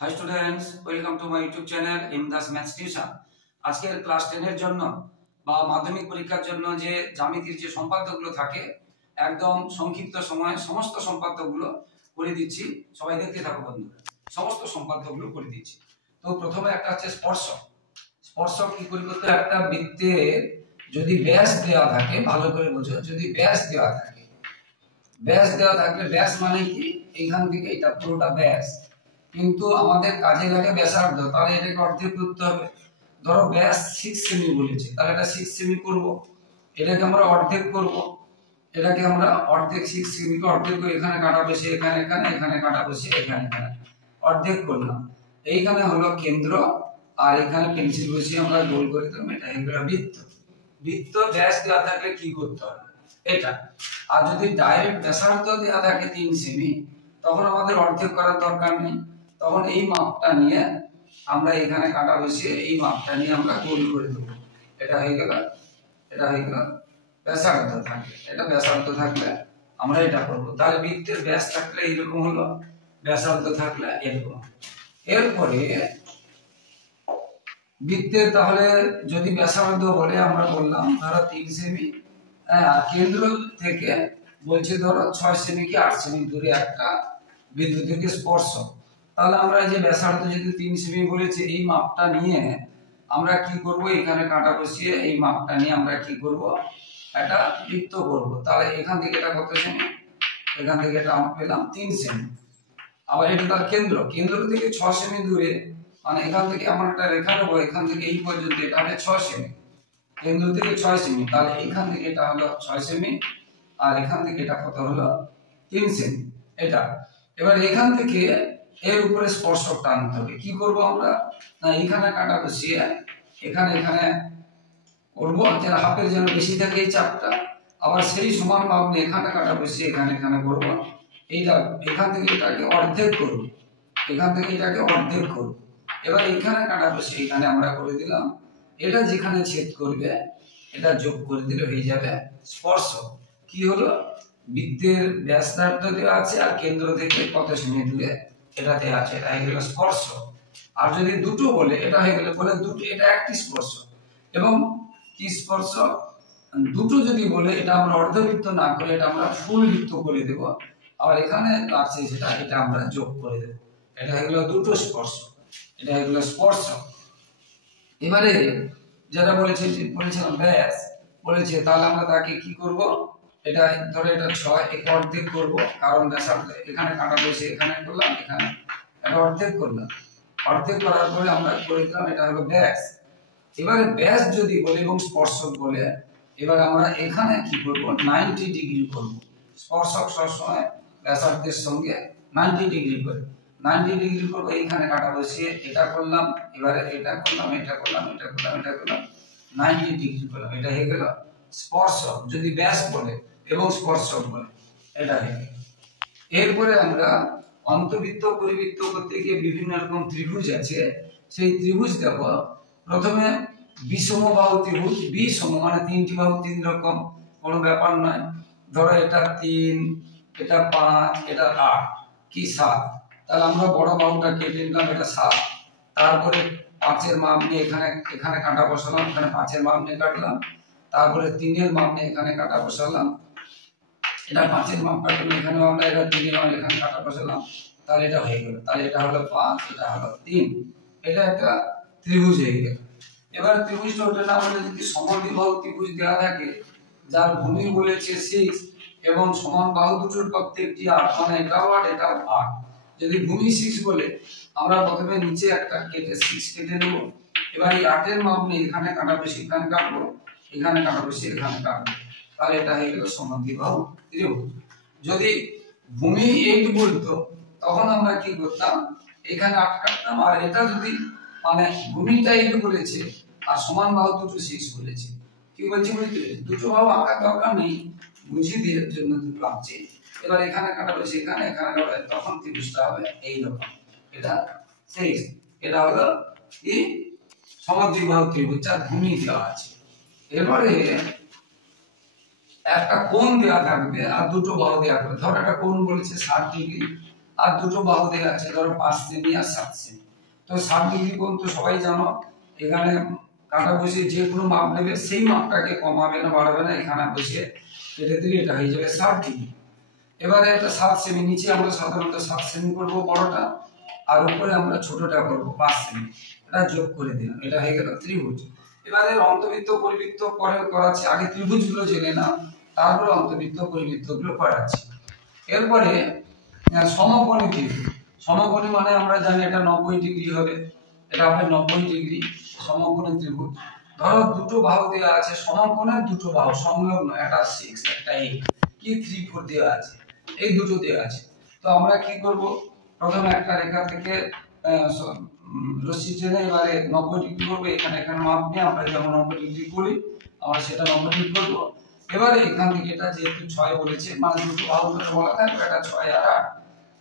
High students, welcome to my YouTube channel Imdas maths tuition. আজকের class 10 এর জন্য বা মাধ্যমিক পরীক্ষার জন্য যে জ্যামিতির যে সম্পাদ্যগুলো থাকে একদম সংক্ষিপ্ত সময়ে সমস্ত সম্পাদ্যগুলো করে দিচ্ছি। সবাই দেখতে থাকো বন্ধুরা, সমস্ত সম্পাদ্যগুলো করে দিচ্ছি। তো প্রথমে একটা হচ্ছে স্পর্শক। স্পর্শক কি করে করতে, একটা বৃত্তের যদি ব্যাস দেওয়া থাকে, ভালো করে বোঝো, যদি ব্যাস দেওয়া থাকে, ব্যাস দেওয়া থাকলে ব্যাস মানে কি, এইখান থেকে এটা পুরোটা ব্যাস, কিন্তু আমাদের কাজে লাগে ব্যাসার্ধ, তাহলে এটাকে অর্ধেক করতে হবে। ধরো ব্যাস 6 সেমি বলেছে, তাহলে এটা 6 সেমি করব, এটাকে আমরা অর্ধেক করব, এটাকে আমরা অর্ধেক 6 সেমি কে অর্ধেক করে এখানে কাটা বসে এখানে এখানে এখানে কাটা বসে এখানে এখানে অর্ধেক করলাম। এইখানে হলো কেন্দ্র, আর এখানে পেন্সিল বসিয়ে আমরা গোল করে দিলাম, এটা হয়ে গেল বৃত্ত। বৃত্ত ব্যাস দেওয়া থাকলে কি করতে হবে এটা। আর যদি ডাইরেক্ট ব্যাসার্ধ দেওয়া থাকে 3 সেমি, তখন আমাদের অর্ধেক করার দরকার নেই, তখন এই মাপটা নিয়ে আমরা এখানে কাটা বসিয়ে এই মাপটা নিয়ে আমরা গোল করে দেবো, এটা হয়ে গেল, এটা হয়ে গেল ব্যাসার্ধ থাকলে, এটা ব্যাসার্ধ থাকলে আমরা এটা করব। তাহলে বৃত্তের ব্যাস থাকলে এরকম হলো, ব্যাসার্ধ থাকলে এরকম। এরপরে বৃত্তের তাহলে যদি ব্যাসার্ধ বলে আমরা বললাম ধরো 3 সেমি, আর কেন্দ্র থেকে বলছে ধরো 6 সেমি কি 8 সেমি দূরে একটা বিন্দু থেকে স্পর্শ, তাহলে আমরা এই যে ব্যাসার্ধ যদি 3 সেমি বলেছে, এই মাপটা নিয়ে আমরা কি করব, এখানে কাটা বসিয়ে এই মাপটা নিয়ে আমরা কি করব, একটা বৃত্ত করব। তাহলে এখান থেকে এটা কত সেমি, এখান থেকে এটা আমরা পেলাম 3 সেমি। আবার এটা তার কেন্দ্র, কেন্দ্র থেকে 6 সেমি দূরে, মানে এখান থেকে আমরা একটা রেখা নেব, এখান থেকে এই পর্যন্ত এটা হবে 6 সেমি, কেন্দ্র থেকে 6 সেমি, তাহলে এখান থেকে এটা হলো 6 সেমি, আর এখান থেকে এটা কত হলো 3 সেমি এটা। এবার এখান থেকে এর উপরে স্পর্শক টানতে হবে, কি করব আমরা, না এখানে কাটা বসিয়ে এখানে এখানে করব, যেন হাফের যেন বেশি থাকে এই চাপটা, আবার সেই সমান ভাব নিয়ে এখানে কাটা বসিয়ে এখানে এখানে করব, এইটা এখান থেকে এটাকে অর্ধেক করব, এখান থেকে এটাকে অর্ধেক করব। এবার এখানে কাটা বসিয়ে এখানে আমরা করে দিলাম, এটা যেখানে ছেদ করবে এটা যোগ করে দিলে হয়ে যাবে স্পর্শক। কি হলো, বৃত্তের ব্যাসার্ধ দেওয়া আছে আর কেন্দ্র থেকে কত সেমি দূরে এটা দেওয়া আছে, এটা হয়ে গেল স্পর্শক। আর যদি দুটো বলে, এটা হয়ে গেল বলে দুটো, এটা একটি স্পর্শক। এবং কি স্পর্শক, দুটো যদি বলে এটা আমরা অর্ধবৃত্ত না করে এটা আমরা ফুল বৃত্ত করে দেব, আবার এখানে আছে যেটা এটা আমরা যোগ করে দেব, এটা হয়ে গেল দুটো স্পর্শক, এটা হয়ে গেল স্পর্শক। এবারে যারা বলেছে বলেছিলাম ব্যাস বলেছে, তাহলে আমরা তাকে কি করব, এটা ধরে এটা 6, একে অর্ধেক করব, কারণ ব্যাসার্ধ এখানে কাটা বসে এখানে করলাম, এখানে এটা অর্ধেক করলাম, অর্ধেক করার পরে আমরা করে দিলাম, এটা হলো ব্যাস। এবারে ব্যাস যদি বলে এবং স্পর্শক বলে, এবার আমরা এখানে কি করব, 90 ডিগ্রি করব। স্পর্শক সবসময় ব্যাসার্ধের সঙ্গে 90 ডিগ্রি করে, 90 ডিগ্রি করব, এইখানে কাটা বসিয়ে এটা করলাম, এবারে এটা করলাম, এটা করলাম, এটা করলাম, এটা করলাম, 90 ডিগ্রি করলাম, এটা হয়ে গেল স্পর্শক যদি ব্যাস বলে এবং স্পর্শক বলে, এটা হয়ে গেল। এরপরে আমরা অন্তবৃত্ত পরিবৃত্ত করতে গিয়ে বিভিন্ন রকম ত্রিভুজ আছে, সেই ত্রিভুজ দেখো। প্রথমে বিষমবাহু ত্রিভুজ, বিষম মানে 3টি বাহু 3 রকম, কোনো ব্যাপার নয়। ধরো এটা 3, এটা 5, এটা 8 কি 7, তাহলে আমরা বড় বাহুটা কেটে নিলাম, এটা 7। তারপরে 5-এর মাপ নিয়ে এখানে এখানে কাটা বসালাম, এখানে 5-এর মাপ নিয়ে কাটলাম, তারপরে 3-এর মাপ নিয়ে এখানে কাটা বসালাম, এটা 5-এর মাপ কাটলাম, এখানে আমরা এটা 3-এর মাপ এখানে কাটা বসালাম, তাহলে এটা হয়ে গেল। তাহলে এটা হলো 5, এটা হলো 3, এটা একটা ত্রিভুজ হয়ে গেল। এবার ত্রিভুজটা ওটা না বলে যদি সমদ্বিবাহু ত্রিভুজ দেওয়া থাকে, যার ভূমি বলেছে 6 এবং সমান বাহু দুটোর প্রত্যেকটি 8, মানে এটাও 8 এটাও 8, যদি ভূমি 6 বলে আমরা প্রথমে নিচে একটা কেটে 6 কেটে নেব, এবার এই 8-এর মাপ নিয়ে এখানে কাটা বসে এখানে কাটবো, এখানে কাটা বসে এখানে কাটবো, তাহলে এটা হয়ে গেল সমদ্বিবাহু ত্রিভুজ। যদি ভূমি 8 বলতো তখন আমরা কি করতাম, এখানে 8 কাটতাম, আর এটা যদি মানে ভূমিটা 8 বলেছে আর সমান বাহু দুটো 6 বলেছে, কি বলছি বুঝতে পেরেছি, দুটো বাহু আঁকার দরকার নেই, বুঝিয়ে দেওয়ার জন্য দুটো আঁকছি। এবার এখানে কাটা বসে এখানে এখানে কাটা, তখন ত্রিভুজটা হবে এই রকম, এটা 6, এটা হলো কি সমদ্বিবাহু ত্রিভুজ, যার ভূমি দেওয়া আছে। এবারে একটা কোণ দেওয়া থাকবে আর দুটো বাহু দেওয়া থাকবে, ধর একটা কোণ বলেছে 60 ডিগ্রি, আর দুটো বাহু দেওয়া আছে ধরো 5 সেমি আর 7 সেমি। তো 60 ডিগ্রি কোণ তো সবাই জানো, এখানে কাটা বসিয়ে যে কোনো মাপ নেবে সেই মাপটাকে কমাবে না বাড়াবে না, এখানে বসিয়ে কেটে দিলে এটা হয়ে যাবে 60 ডিগ্রি। এবারে এটা 7 সেমি, নিচে আমরা সাধারণত 7 সেমি করব বড়টা, আর উপরে আমরা ছোটটা করব 5 সেমি। এটা যোগ করে দিলাম, এটা হয়ে গেল ত্রিভুজ। এবারে অন্তবৃত্ত পরিবৃত্ত পরে করাচ্ছি, আগে ত্রিভুজগুলো জেনে নাও, তারপরে অন্তবৃত্ত পরিবৃত্তগুলো করাচ্ছি। এরপরে সমকোণী ত্রিভুজ। সমকোণী মানে আমরা জানি এটা 90 ডিগ্রি হবে, এটা হবে 90 ডিগ্রি সমকোণী ত্রিভুজ। ধরো দুটো বাহু দেওয়া আছে, সমকোণের দুটো বাহু সংলগ্ন, একটা 6 একটা 8 কি 3 4 দেওয়া আছে, এই দুটো দেওয়া আছে। তো আমরা কি করব, প্রথমে একটা রেখা থেকে রশ্মি টেনে এবারে 90 ডিগ্রি করবো, এখানে মাপ নিয়ে আমরা যেমন 90 ডিগ্রি করি আমরা সেটা 90 ডিগ্রি করবো। এবারে এখান থেকে এটা যেহেতু 6 বলেছে, মানে দুটো বাহু ধরে বলা থাকবে, এটা 6 আর 8,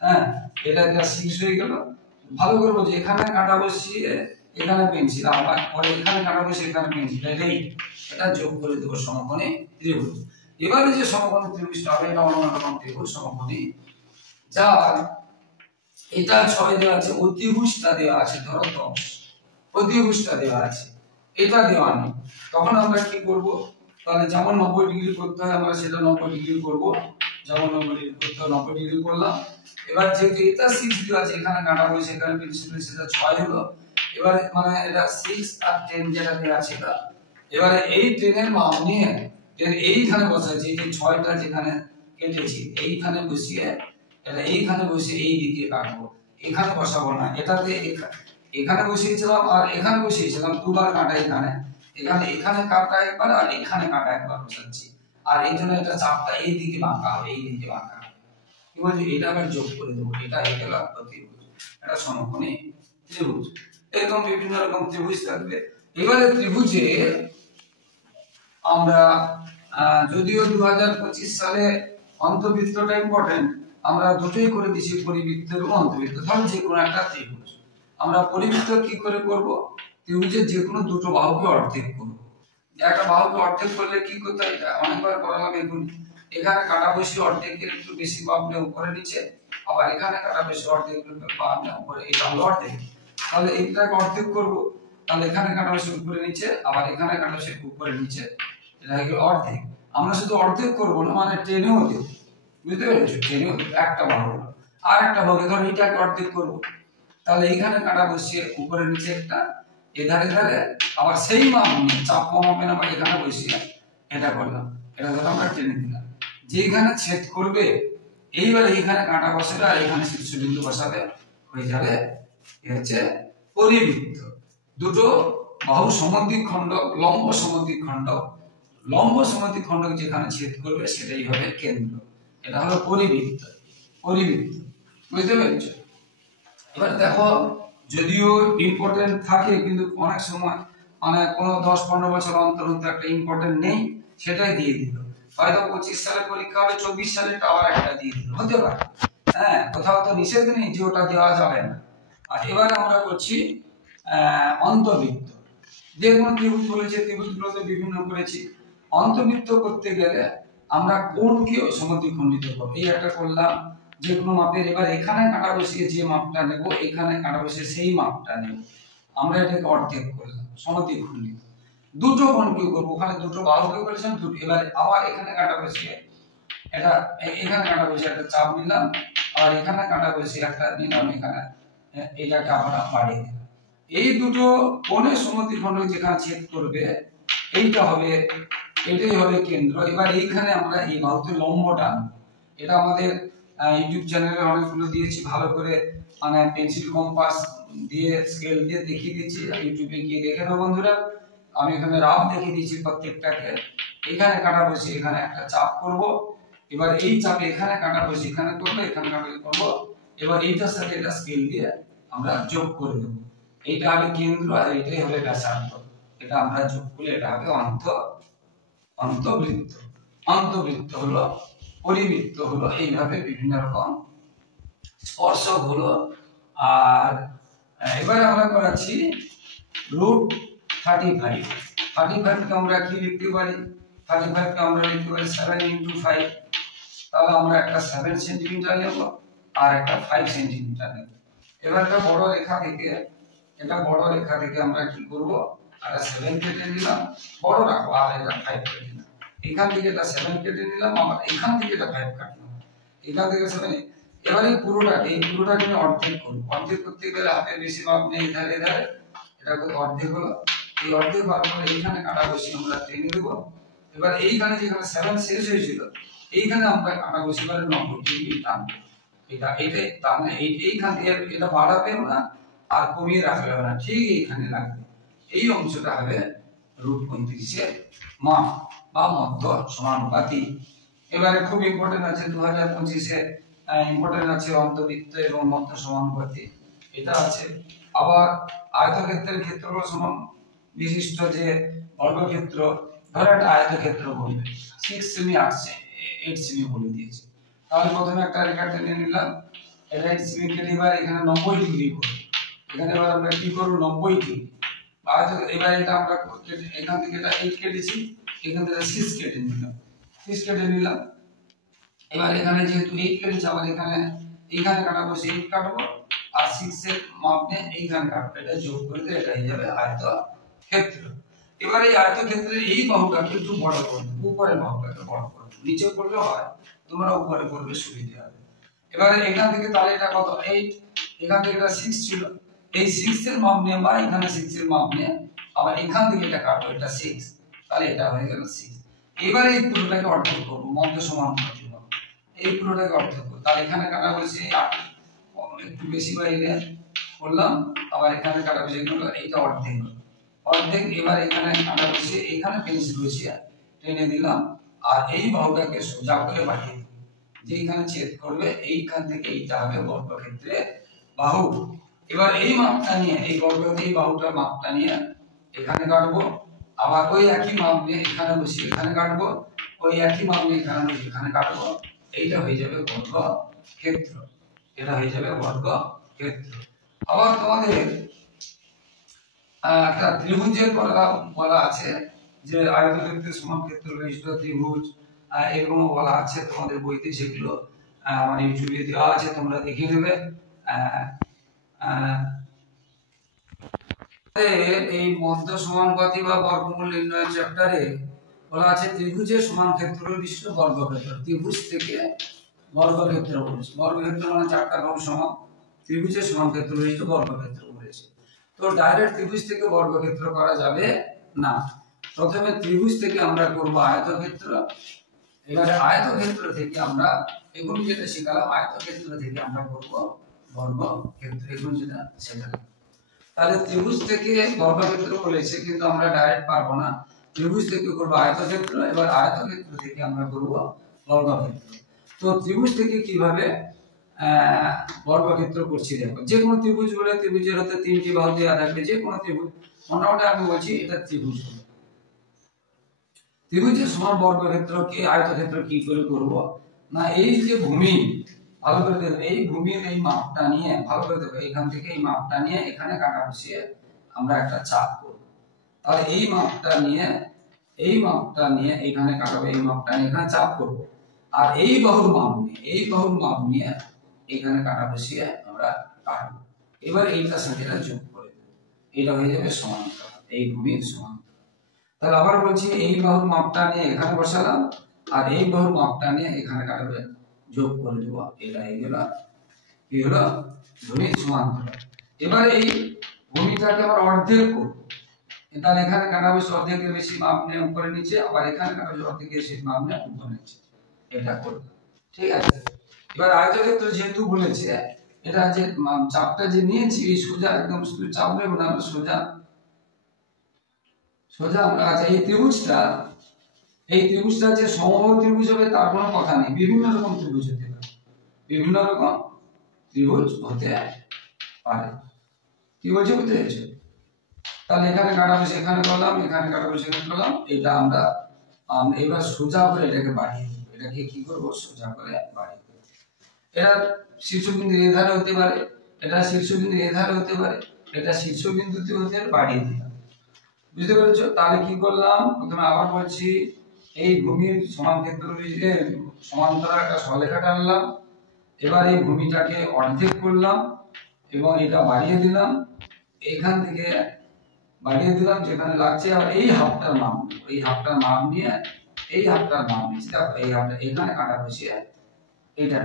হ্যাঁ এটা 6 হয়ে গেল। ভালো করবো যে এখানে কাটা বসিয়ে এখানে পেন্সিল, আবার পরে এখানে কাটা বসিয়ে এখানে পেন্সিল, এটা যোগ করে দেবো সমকোণী ত্রিভুজ। এবারে যে সমকোণী ত্রিভুজটা হবে এটা অন্যরকম ত্রিভুজ সমকোণী, যার এটা 6 দেওয়া আছে, অতিভুজটা দেওয়া আছে ধরো 10, অতিভুজটা দেওয়া আছে, এটা দেওয়া নেই। তখন আমরা কি করব, তাহলে যেমন 90 ডিগ্রি করতে হয় আমরা সেটা 90 ডিগ্রি করব, যেমন 90 ডিগ্রি করতে হয় 90 ডিগ্রি করলাম। এবার যেহেতু এটা 6 দেওয়া আছে, এখানে কাটা বসে এখানে পেন্সিল, সেটা 6 হলো। এবারে মানে এটা 6 আর 10 যেটা দেওয়া ছিল, এবারে এই 10 এর মান নিয়ে এইখানে বসাচ্ছি, এই যে 6টা যেখানে কেটেছি এইখানে বসিয়ে, এটা এইখানে বসে এই দিকে কাটবো, এখানে বসাবো না, এটাতে এখানে বসিয়েছিলাম আর এখানে বসিয়েছিলাম, দুবার কাটা এখানে, এখানে কাটা একবার আর এখানে কাটা একবার বসাচ্ছি। আর এই জন্য এটা চাপটা এই দিকে বাঁকা হবে, এই দিকে বাঁকা হবে। কি বলছি, এটা আবার যোগ করে দেবো, এটা হয়ে গেল ত্রিভুজ, এটা সমকোণী ত্রিভুজ। এরকম বিভিন্ন রকম ত্রিভুজ থাকবে। এবারে ত্রিভুজে আমরা যদিও 2025 সালে অন্তবৃত্তটা ইম্পর্টেন্ট, আমরা দুটোই করে দিয়েছি, পরিবৃত্ত এবং অন্তবৃত্ত। ধরো যে কোনো একটা ত্রিভুজ, আমরা পরিবৃত্ত কি করে করব, ত্রিভুজের যে কোনো দুটো বাহুকে অর্ধেক করব। একটা বাহুকে অর্ধেক করলে কি করতে হয়, এটা অনেকবার করা লাগে। এখানে কাটা বসিয়ে অর্ধেকের একটু বেশি মাপ নিয়ে উপরে নিচে, আবার এখানে কাটা বসিয়ে অর্ধেক মাপ নিয়ে উপরে, এটা হলো অর্ধেক। তাহলে এইটাকে অর্ধেক করব, তাহলে এখানে কাটা বসিয়ে উপরে নিচে, আবার এখানে কাটা বসিয়ে উপরে নিচে, এটা হলো অর্ধেক। আমরা শুধু অর্ধেক করব না, মানে টেনেও দেব, বুঝতে পেরেছো, টেনেও একটা বাহু আর একটা বাহুকে ধরো এটাকে অর্ধেক করব, তাহলে এখানে কাটা বসিয়ে উপরে নিচে একটা, এধারে ধারে আবার সেই মাপ নিয়ে চাপ কম হবে না, বা এখানে বসিয়ে এটা করলাম, এটা ধরো আমরা টেনে দিলাম। যেখানে ছেদ করবে এইবারে এইখানে কাটা বসাবে আর এখানে শীর্ষবিন্দু বসাবে, হয়ে যাবে হচ্ছে পরিবৃত্ত। দুটো বাহু সমদ্বিখণ্ড, লম্ব সমদ্বিখণ্ড, লম্ব সমদ্বিখণ্ড যেখানে ছেদ করবে সেটাই হবে কেন্দ্র, এটা হলো পরিবৃত্ত। পরিবৃত্ত বুঝতে পেরেছো। এবার দেখো, যদিও ইম্পর্টেন্ট থাকে কিন্তু অনেক সময় মানে কোনো 10-15 বছর অন্তর অন্তর একটা ইম্পর্টেন্ট নেই, সেটাই দিয়ে দিল। হয়তো 25 সালে পরীক্ষা হবে, 24 সালে আবার একটা দিয়ে দিল, হতে পারে। হ্যাঁ, কোথাও তো নিষেধ নেই যে ওটা দেওয়া যাবে না। আর এবার আমরা করছি অন্তবৃত্ত। যে কোনো ত্রিভুজ বলেছে, ত্রিভুজগুলোতে বিভিন্ন করেছি। অন্তবৃত্ত করতে গেলে আমরা কোণকে সমদ্বিখণ্ডিত করব, এই একটা করলাম যে কোনো মাপের। এবার এখানে কাটা বসিয়ে যে মাপটা নেব, এখানে কাটা বসিয়ে সেই মাপটা নেব, আমরা এটাকে অর্ধেক করলাম, সমদ্বিখণ্ডিত। দুটো কোণকে করব, ওখানে দুটো বাহুকে করেছিলাম দুটো, এবার আবার এখানে কাটা বসিয়ে এটা, এখানে কাটা বসিয়ে একটা চাপ নিলাম, আর এখানে কাটা বসিয়ে একটা নিলাম, এখানে এটাকে আমরা বাড়িয়ে দিলাম। এই দুটো কোণের সমদ্বিখণ্ড যেখানে ছেদ করবে এইটা হবে, এটাই হবে কেন্দ্র। এবার এইখানে আমরা এই বাহুতে লম্ব টানবো, এটা আমাদের ইউটিউব চ্যানেলে অনেকগুলো দিয়েছি, ভালো করে মানে পেন্সিল কম্পাস দিয়ে স্কেল দিয়ে দেখিয়ে দিয়েছি, ইউটিউবে গিয়ে দেখে নাও বন্ধুরা। আমি এখানে রাফ দেখিয়ে দিয়েছি প্রত্যেকটাকে। এখানে কাটা বসে এখানে একটা চাপ করব, এবার এই চাপে এখানে কাটা বসে এখানে করব, এখানে কাটা করব, এবার এইটার সাথে এটা স্কেল দিয়ে আমরা যোগ করে দেব, এইটা হবে কেন্দ্র আর এটাই হবে ব্যাসার্ধ, এটা আমরা যোগ করলে এটা হবে অন্তবৃত্ত। অন্তবৃত্ত হলো, পরিবৃত্ত হলো, এইভাবে বিভিন্ন রকম স্পর্শক হলো। আর এবারে আমরা করাচ্ছি √35। 35 কে আমরা কি লিখতে পারি, 35 কে আমরা লিখতে পারি 7 × 5। তাহলে আমরা একটা 7 সেন্টিমিটার নেব, আর একটা 5 সেন্টিমিটার নেব। এবার এটা বড় রেখা থেকে আমরা কি করব, এটা 7 কেটে নিলাম, বড় রাখো, আর এটা 5 কেটে নিলাম। এখান থেকে এটা 7 কেটে নিলাম, আবার এখান থেকে এটা 5 কাটলাম, এখান থেকে 7। এবার এই পুরোটাকে আমি অর্ধেক করব। অর্ধেক করতে গেলে হাতের বেশি মাপ নেই, ধারে এটা অর্ধেক হলো। এই অর্ধেক বার করে এইখানে কাটা বসি আমরা টেনে দেব। এবার এইখানে যেখানে 7 শেষ হয়েছিল, এইখানে আমরা কাটা বসি করে 90 ডিগ্রি টানবো। এটাই তার মানে এইখান থেকে এটা বাড়াবে না আর কমিয়ে রাখা যাবে না, ঠিক এইখানে লাগবে। এই অংশটা হবে √35 এর মাপ বা মধ্য সমানুপাতি। এবারে খুব ইম্পর্টেন্ট আছে 2025 এ ইম্পর্টেন্ট আছে অন্তবৃত্ত এবং মধ্য সমানুপাতি, এটা আছে। আবার আয়তক্ষেত্রের ক্ষেত্রফল সমান বিশিষ্ট যে বর্গক্ষেত্র, ধরো একটা আয়তক্ষেত্র বলবে 6 সেমি 8 সেমি বলে দিয়েছে। তাহলে প্রথমে একটা রেখা টেনে নিলাম, এটা 8 সেমি কেটে এবার এখানে 90 ডিগ্রি করব। এখানে এবার আমরা কি করব, 90 ডিগ্রি। এবার এটা আমরা এখান থেকে এটা 8 কেটেছি, এখান থেকে 6 কেটে নিলাম। এবার এখানে যেহেতু 8 কেটেছি, আবার এখানে কাটাবো, 8 কাটবো, আর 6 এর মাপ নিয়ে এইখানে কাটবো, এটা যোগ করে দিয়ে এটা হয়ে যাবে আয়তক্ষেত্র। এবার এই আয়তক্ষেত্রের এই বাহুটাকে একটু বড় করব, উপরের বাহুটাকে বড় করব, নিচে করলে হয়, তোমরা উপরে করবে সুবিধা হবে। এবারে এখান থেকে তাহলে এটা কত 8, এখান থেকে এটা 6 ছিল, এই 6 এর মাপ নিয়ে বা এখানে 6 এর মাপ নিয়ে আবার এখান থেকে এটা কাটবো, এটা 6, তাহলে এটা হয়ে গেল 6। এবারে এই পুরোটাকে অর্ধেক করব, মধ্য সমানুপাতি হবে, এই পুরোটাকে অর্ধেক করব। তাহলে এখানে কাটা বলছে 8, একটু বেশি বাইরে করলাম, আবার এখানে কাটা বলছে এইটা অর্ধেক অর্ধেক। এবার এখানে কাটা বলছে, এখানে পেন্সিল বসিয়ে টেনে দিলাম, আর এই বাহুটাকে সোজা করে বাড়িয়ে দিলাম, যেখানে ছেদ করবে এইখান থেকে এইটা হবে বর্গক্ষেত্রের বাহু। এবার এই মাপটা নিয়ে এই এই বাহুটার মাপটা নিয়ে এখানে কাটবো, আবার ওই একই মাপ নিয়ে এখানে বসিয়ে এখানে কাটবো, ওই একই মাপ নিয়ে এখানে বসিয়ে এখানে কাটবো, এইটা হয়ে যাবে বর্গক্ষেত্র, এটা হয়ে যাবে বর্গক্ষেত্র। আবার তোমাদের একটা ত্রিভুজের বলা আছে যে আয়তক্ষেত্রের সমক্ষেত্র বিশিষ্ট ত্রিভুজ, এরকম বলা আছে তোমাদের বইতে, সেগুলো আমার ইউটিউবে দেওয়া আছে, তোমরা দেখে নেবে। এই মধ্য সমানুপাতি বা বর্গমূল নির্ণয় চ্যাপ্টারে বলা আছে ত্রিভুজের সমান ক্ষেত্র বিশিষ্ট বর্গক্ষেত্র। ত্রিভুজ থেকে বর্গক্ষেত্র বলেছে, বর্গক্ষেত্র মানে চারটা বাহু সমান, ত্রিভুজের সমান ক্ষেত্র বিশিষ্ট বর্গক্ষেত্র বলেছে। তো ডাইরেক্ট ত্রিভুজ থেকে বর্গক্ষেত্র করা যাবে না, প্রথমে ত্রিভুজ থেকে আমরা করব আয়তক্ষেত্র। এবারে আয়তক্ষেত্র থেকে আমরা এগুলো যেটা শিখালাম, আয়তক্ষেত্র থেকে আমরা করব বর্গক্ষেত্র, এগুলো যেটা শিখালাম। তাহলে ত্রিভুজ থেকে বর্গক্ষেত্র বলেছে, কিন্তু আমরা ডাইরেক্ট পারবো না, ত্রিভুজ থেকে করব আয়তক্ষেত্র, এবার আয়তক্ষেত্র থেকে আমরা করব বর্গক্ষেত্র। তো ত্রিভুজ থেকে কিভাবে বর্গক্ষেত্র করছি দেখো, যে কোনো ত্রিভুজ বলে ত্রিভুজের হতে 3টি বাহু দেওয়া থাকবে, যে কোনো ত্রিভুজ, মোটামুটি আমি বলছি এটা ত্রিভুজ হবে। ত্রিভুজের সমান বর্গক্ষেত্র কি আয়তক্ষেত্র কি করে করব না, এই যে ভূমি ভালো করে দেখো, এই ভূমির এই মাপটা নিয়ে ভালো করে দেখো, এখান থেকে এই মাপটা নিয়ে এখানে কাটা বসিয়ে আমরা একটা চাপ করব। তাহলে এই মাপটা নিয়ে এখানে কাটাবো, এই মাপটা নিয়ে এখানে চাপ করব, আর এই বাহুর মাপ নিয়ে এখানে কাটা বসিয়ে আমরা কাটবো। এবার এইটার সাথে এটা যোগ করে দেব, এটা হয়ে যাবে সমান্তরাল, এই ভূমির সমান্তরাল। তাহলে আবার বলছি, এই বাহুর মাপটা নিয়ে এখানে বসালাম, আর এই বাহুর মাপটা নিয়ে এখানে কাটবে, যোগ করে দেব, এটা হয়ে গেল কি হলো ভূমির সমান্তরাল। এবার এই ভূমিটাকে আবার অর্ধেক করব, তাহলে এখানে কাটা বসে অর্ধেকের বেশি মাপ নিয়ে উপরে নিচে, আবার এখানে কাটা বসে অর্ধেকের বেশি মাপ নিয়ে উপরে নিচে, এটা করব, ঠিক আছে। এবার আয়তক্ষেত্র যেহেতু বলেছে, এটা যে চাপটা যে নিয়েছি সোজা একদম শুধু চাপ নেব না, আমরা সোজা আমরা আছে এই ত্রিভুজটা যে সমবাহু ত্রিভুজ হবে তার কোনো কথা নেই, বিভিন্ন রকম ত্রিভুজ হতে পারে, বিভিন্ন রকম ত্রিভুজ হতে পারে। কি বলছে বুঝতে পেরেছো? তাহলে এখানে কাটা বসে এখানে করলাম, এখানে কাটা বসে এখানে করলাম, এটা আমরা এবার সোজা করে এটাকে বাড়িয়ে দেব, এটাকে কি করব সোজা করে বাড়িয়ে দেব। এটা শীর্ষবিন্দু এ ধারে হতে পারে, এটা শীর্ষবিন্দু এ ধারে হতে পারে, এটা শীর্ষবিন্দুতে হতে বাড়িয়ে দিলাম, বুঝতে পেরেছো? তাহলে কি করলাম, প্রথমে আবার বলছি, এই ভূমির সমান ক্ষেত্র সমান্তরাল একটা সরলরেখা টানলাম, এবার এই ভূমিটাকে অর্ধেক করলাম এবং এটা বাড়িয়ে দিলাম, এইখান থেকে বাড়িয়ে দিলাম যেখানে লাগছে। আর এই হাফটার মাপ, এই হাফটার মাপ নিয়ে এই হাফটার মাপ নিয়েছি, এই হাফটা এখানে কাটা বসিয়ে এটা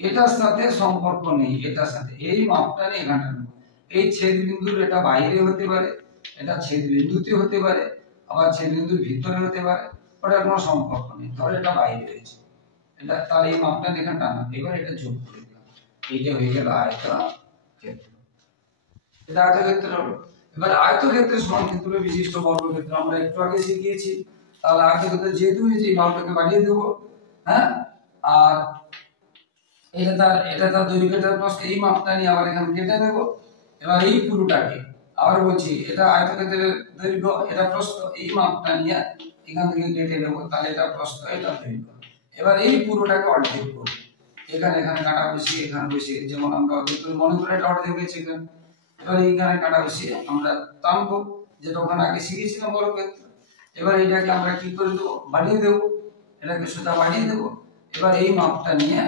এটার সাথে সম্পর্ক নেই, এটার সাথে এই মাপটা নিয়ে এখানটা নেব। এই ছেদ বিন্দুর এটা বাইরে হতে পারে, এটা ছেদ বিন্দুতে হতে পারে, আবার ছেদ বিন্দুর ভিতরে হতে পারে, ওটার কোনো সম্পর্ক নেই। ধরো এটা বাইরে হয়েছে, এটা তার এই মাপটা এখানে টানা, এবার এটা যোগ করে দিলাম, এইটা হয়ে গেল আয়তক্ষেত্র। এটা আয়তক্ষেত্র হলো। এবার আয়তক্ষেত্রের সমানক্ষেত্র বিশিষ্ট বর্গক্ষেত্র আমরা একটু আগে শিখিয়েছি। তাহলে আয়তক্ষেত্র যেহেতু হয়েছে এই বাহুটাকে বাড়িয়ে দেব, হ্যাঁ, আর এটা তার দৈর্ঘ্যটার প্রস্থ, এই মাপটা নিয়ে আবার এখানে কেটে দেব। এবার এই পুরোটাকে আবার বলছি, এটা আয়তক্ষেত্রের দৈর্ঘ্য, এটা প্রস্থ, এই মাপটা নিয়ে এখান থেকে কেটে দেব, তাহলে এটা প্রস্থ, এটা দৈর্ঘ্য। এবার এই পুরোটাকে অর্ধেক করব, এখানে কাটা বসিয়ে, এখানে বসিয়ে, যেমন আমরা মনে করে এটা অর্ধেক হয়েছে এখানে। এবার এইখানে কাটা বসিয়ে আমরা টানবো, যেটা ওখানে আগে শিখেছিলাম বর্গক্ষেত্র। এবার এটাকে আমরা কি করে দেবো, বাড়িয়ে দেবো, এটাকে সোজা বাড়িয়ে দেবো। এবার এই মাপটা নিয়ে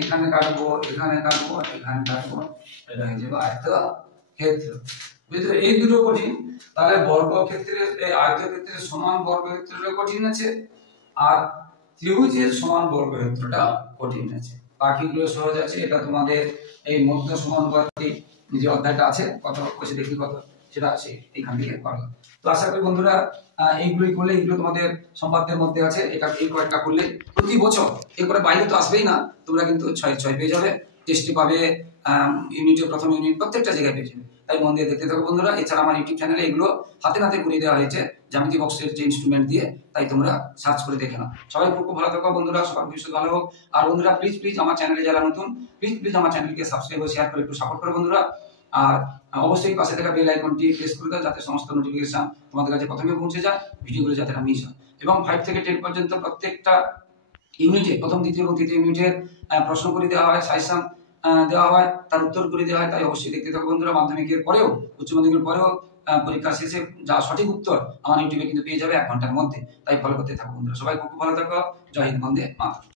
এখানে কাটবো, এখানে কাটবো, এখানে কাটবো, এটা হয়ে যাবে আয়তক্ষেত্র। বুঝলে এই দুটো কঠিন। তাহলে বর্গক্ষেত্রের এই আয়তক্ষেত্রের সমান বর্গক্ষেত্রটা কঠিন আছে, আর ত্রিভুজের সমান বর্গক্ষেত্রটা কঠিন আছে। বাকিগুলো সহজ আছে। এটা তোমাদের এই মধ্য সমানুপাতিক যে অধ্যায়টা আছে, কত বসে দেখি কত, সেটা আছে এখান থেকে করলাম। তো আশা করি বন্ধুরা এইগুলোই করলে, এগুলো তোমাদের সম্পাদ্যের মধ্যে আছে, এটা এই কয়েকটা করলে প্রতি বছর, এরপরে বাইরে তো আসবেই না, তোমরা কিন্তু 6 পেয়ে যাবে, টেস্টে পাবে, ইউনিটে প্রথম ইউনিট প্রত্যেকটা জায়গায় পেয়ে যাবে। তাই মন দিয়ে দেখতে থাকো বন্ধুরা। এছাড়া আমার ইউটিউব চ্যানেলে এগুলো হাতে নাতে করে দেওয়া হয়েছে জ্যামিতি বক্সের যে ইনস্ট্রুমেন্ট দিয়ে, তাই তোমরা সার্চ করে দেখে নাও। সবাই খুব ভালো থাকো বন্ধুরা, সবার ভবিষ্যৎ ভালো হোক। আর বন্ধুরা প্লিজ আমার চ্যানেলে যারা নতুন, প্লিজ আমার চ্যানেলকে সাবস্ক্রাইব ও শেয়ার করে একটু সাপোর্ট করো বন্ধুরা। আর অবশ্যই পাশে থাকা বেল আইকনটি প্রেস করে দাও, যাতে সমস্ত নোটিফিকেশন তোমাদের কাছে প্রথমে পৌঁছে যায়, ভিডিওগুলো যাতে না মিস হয়। এবং 5 থেকে 10 পর্যন্ত প্রত্যেকটা ইউনিটে, প্রথম দ্বিতীয় এবং তৃতীয় ইউনিটের প্রশ্ন করে দেওয়া হয়, সাজেশন দেওয়া হয়, তার উত্তর করে দেওয়া হয়। তাই অবশ্যই দেখতে থাকো বন্ধুরা। মাধ্যমিকের পরেও, উচ্চ মাধ্যমিকের পরেও পরীক্ষা শেষে যা সঠিক উত্তর আমার ইউটিউবে কিন্তু পেয়ে যাবে 1 ঘন্টার মধ্যে। তাই ফলো করতে থাকো বন্ধুরা। সবাই খুব ভালো থাকো। জয় হিন্দ, বন্দে মাতরম।